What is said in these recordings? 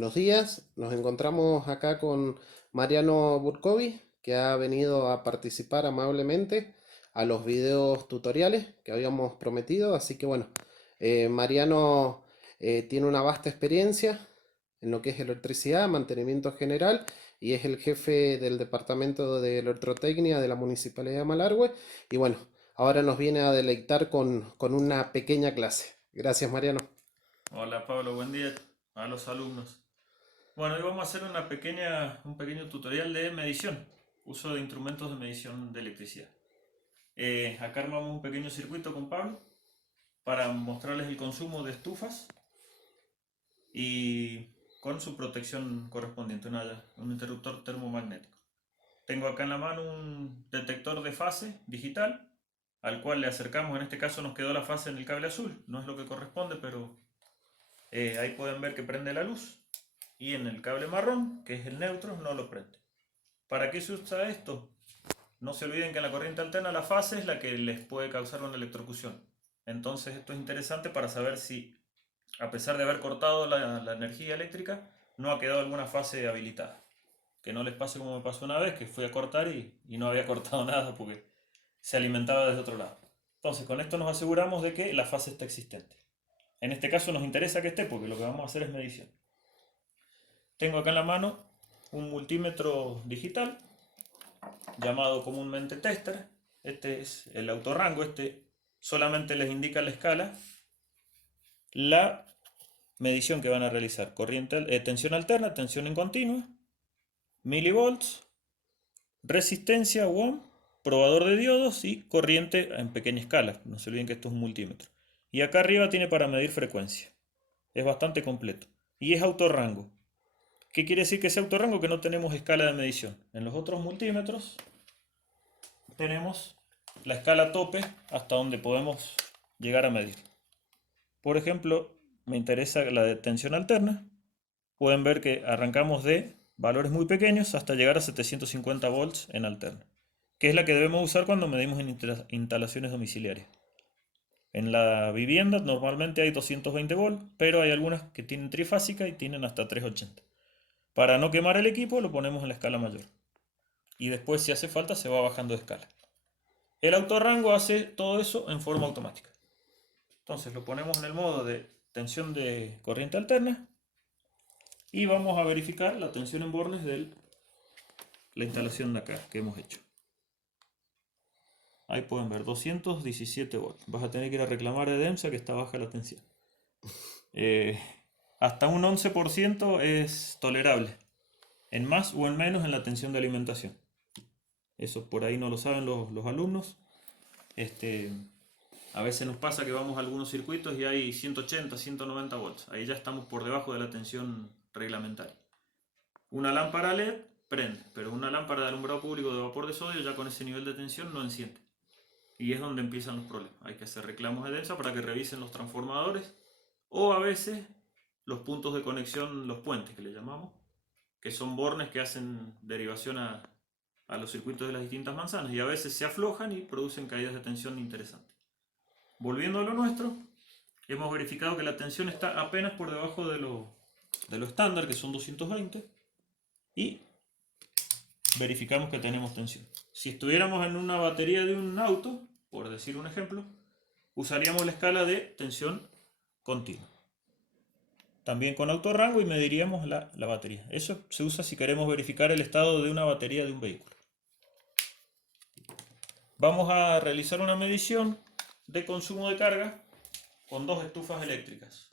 Buenos días, nos encontramos acá con Mariano Burkovi, que ha venido a participar amablemente a los videos tutoriales que habíamos prometido. Así que bueno, Mariano tiene una vasta experiencia en lo que es electricidad, mantenimiento general, y es el jefe del departamento de electrotecnia de la Municipalidad de Malargüe. Y bueno, ahora nos viene a deleitar con una pequeña clase. Gracias, Mariano. Hola Pablo, buen día a los alumnos. Bueno, hoy vamos a hacer un pequeño tutorial de medición, uso de instrumentos de medición de electricidad. Acá armamos un pequeño circuito con Pablo para mostrarles el consumo de estufas y con su protección correspondiente, un interruptor termomagnético. Tengo acá en la mano un detector de fase digital al cual le acercamos, en este caso nos quedó la fase en el cable azul, no es lo que corresponde, pero ahí pueden ver que prende la luz. Y en el cable marrón, que es el neutro, no lo prende. ¿Para qué se usa esto? No se olviden que en la corriente alterna la fase es la que les puede causar una electrocución. Entonces esto es interesante para saber si, a pesar de haber cortado la energía eléctrica, no ha quedado alguna fase habilitada. Que no les pase como me pasó una vez, que fui a cortar y no había cortado nada porque se alimentaba desde otro lado. Entonces con esto nos aseguramos de que la fase está existente. En este caso nos interesa que esté porque lo que vamos a hacer es medición. Tengo acá en la mano un multímetro digital llamado comúnmente tester. Este es el autorrango, este solamente les indica la escala, la medición que van a realizar. Tensión alterna, tensión en continua, milivolts, resistencia, ohm, probador de diodos y corriente en pequeña escala. No se olviden que esto es un multímetro. Y acá arriba tiene para medir frecuencia. Es bastante completo. Y es autorrango. ¿Qué quiere decir que sea autorrango? Que no tenemos escala de medición. En los otros multímetros tenemos la escala tope hasta donde podemos llegar a medir. Por ejemplo, me interesa la de tensión alterna. Pueden ver que arrancamos de valores muy pequeños hasta llegar a 750 volts en alterna, que es la que debemos usar cuando medimos en instalaciones domiciliarias. En la vivienda normalmente hay 220 volts, pero hay algunas que tienen trifásica y tienen hasta 380. Para no quemar el equipo lo ponemos en la escala mayor. Y después, si hace falta, se va bajando de escala. El autorrango hace todo eso en forma automática. Entonces lo ponemos en el modo de tensión de corriente alterna y vamos a verificar la tensión en bornes de la instalación de acá que hemos hecho. Ahí pueden ver 217 volts. Vas a tener que ir a reclamar de DEMSA que está baja la tensión. Eh, Hasta un 11% es tolerable, en más o en menos en la tensión de alimentación. Eso por ahí no lo saben los alumnos. Este, A veces nos pasa que vamos a algunos circuitos y hay 180, 190 volts. Ahí ya estamos por debajo de la tensión reglamentaria. Una lámpara LED prende, pero una lámpara de alumbrado público de vapor de sodio ya con ese nivel de tensión no enciende. Y es donde empiezan los problemas. Hay que hacer reclamos de DEMSA para que revisen los transformadores o a veces los puntos de conexión, los puentes que le llamamos, que son bornes que hacen derivación a los circuitos de las distintas manzanas y a veces se aflojan y producen caídas de tensión interesantes. Volviendo a lo nuestro, hemos verificado que la tensión está apenas por debajo de lo estándar, que son 220, y verificamos que tenemos tensión. Si estuviéramos en una batería de un auto, por decir un ejemplo, usaríamos la escala de tensión continua. También con autorrango y mediríamos la batería. Eso se usa si queremos verificar el estado de una batería de un vehículo. Vamos a realizar una medición de consumo de carga con dos estufas eléctricas,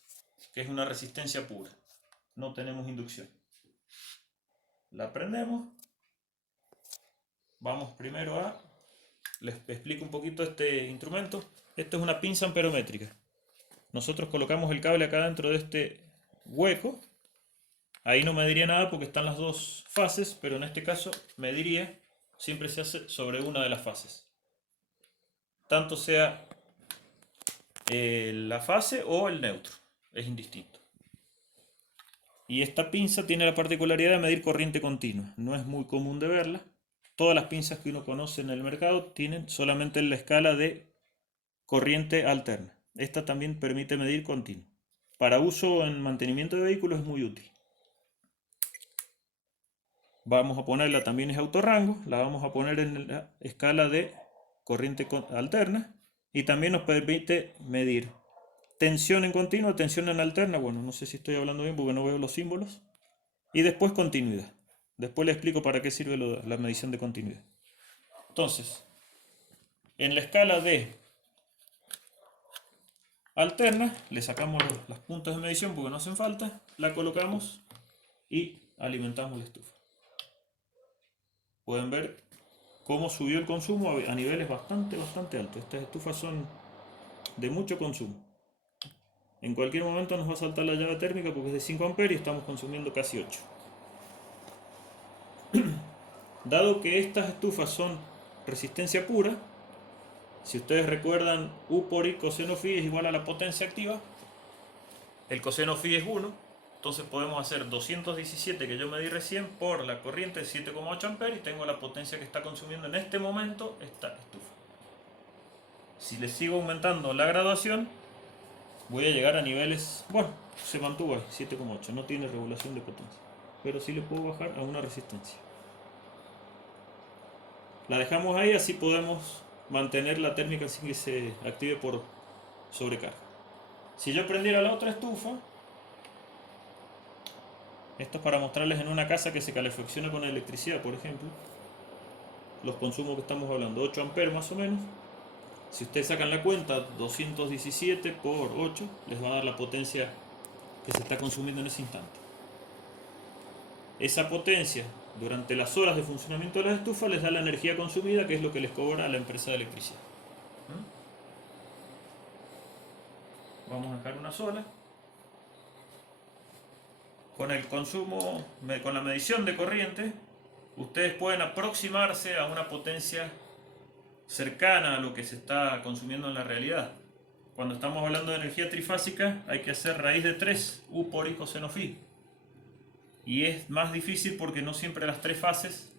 que es una resistencia pura. No tenemos inducción. La prendemos. Vamos primero a... Les explico un poquito este instrumento. Esto es una pinza amperométrica. Nosotros colocamos el cable acá dentro de este hueco. Ahí no mediría nada porque están las dos fases, pero en este caso mediría, siempre se hace sobre una de las fases. Tanto sea la fase o el neutro, es indistinto. Y esta pinza tiene la particularidad de medir corriente continua. No es muy común de verla. Todas las pinzas que uno conoce en el mercado tienen solamente la escala de corriente alterna. Esta también permite medir continua. Para uso en mantenimiento de vehículos es muy útil. Vamos a ponerla, también es autorrango, la vamos a poner en la escala de corriente alterna y también nos permite medir tensión en continua, tensión en alterna, bueno, no sé si estoy hablando bien porque no veo los símbolos, y después continuidad. Después le explico para qué sirve la medición de continuidad. Entonces, en la escala de alterna, le sacamos las puntas de medición porque no hacen falta, la colocamos y alimentamos la estufa. Pueden ver cómo subió el consumo a niveles bastante altos. Estas estufas son de mucho consumo. En cualquier momento nos va a saltar la llave térmica porque es de 5 amperes y estamos consumiendo casi 8. Dado que estas estufas son resistencia pura, si ustedes recuerdan, U por I coseno phi es igual a la potencia activa. El coseno phi es 1. Entonces podemos hacer 217 que yo medí recién por la corriente de 7,8 amperes y tengo la potencia que está consumiendo en este momento esta estufa. Si le sigo aumentando la graduación, voy a llegar a niveles, bueno, se mantuvo ahí, 7,8, no tiene regulación de potencia, pero sí le puedo bajar a una resistencia. La dejamos ahí, así podemos mantener la térmica sin que se active por sobrecarga. Si yo prendiera la otra estufa, esto es para mostrarles en una casa que se calefacciona con electricidad, por ejemplo, los consumos que estamos hablando, 8 amperes más o menos. Si ustedes sacan la cuenta, 217 por 8 les va a dar la potencia que se está consumiendo en ese instante. Esa potencia, durante las horas de funcionamiento de las estufas, les da la energía consumida, que es lo que les cobra la empresa de electricidad. Vamos a dejar una sola. Con el consumo, con la medición de corriente, ustedes pueden aproximarse a una potencia cercana a lo que se está consumiendo en la realidad. Cuando estamos hablando de energía trifásica, hay que hacer raíz de 3, U por I coseno phi. Y es más difícil porque no siempre las tres fases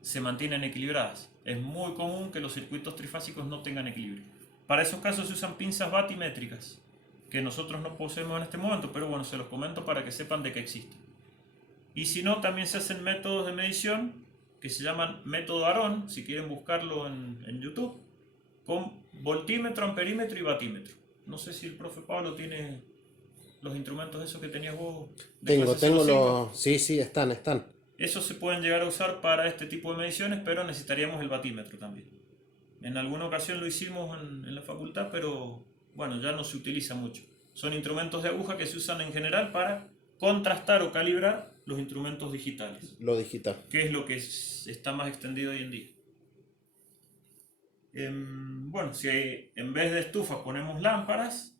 se mantienen equilibradas. Es muy común que los circuitos trifásicos no tengan equilibrio. Para esos casos se usan pinzas batimétricas, que nosotros no poseemos en este momento, pero bueno, se los comento para que sepan de que existen. Y si no, también se hacen métodos de medición que se llaman método Aarón, si quieren buscarlo en YouTube, con voltímetro, amperímetro y batímetro. No sé si el profe Pablo tiene los instrumentos esos que tenías vos. Tengo los... Sí, están. Esos se pueden llegar a usar para este tipo de mediciones, pero necesitaríamos el batímetro también. En alguna ocasión lo hicimos en la facultad, pero bueno, ya no se utiliza mucho. Son instrumentos de aguja que se usan en general para contrastar o calibrar los instrumentos digitales. Lo digital. Que es lo que está más extendido hoy en día. Bueno, si en vez de estufas ponemos lámparas,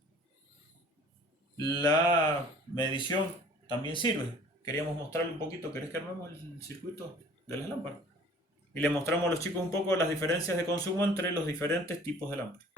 la medición también sirve. Queríamos mostrarle un poquito, ¿querés que armemos el circuito de las lámparas? Y le mostramos a los chicos un poco las diferencias de consumo entre los diferentes tipos de lámparas.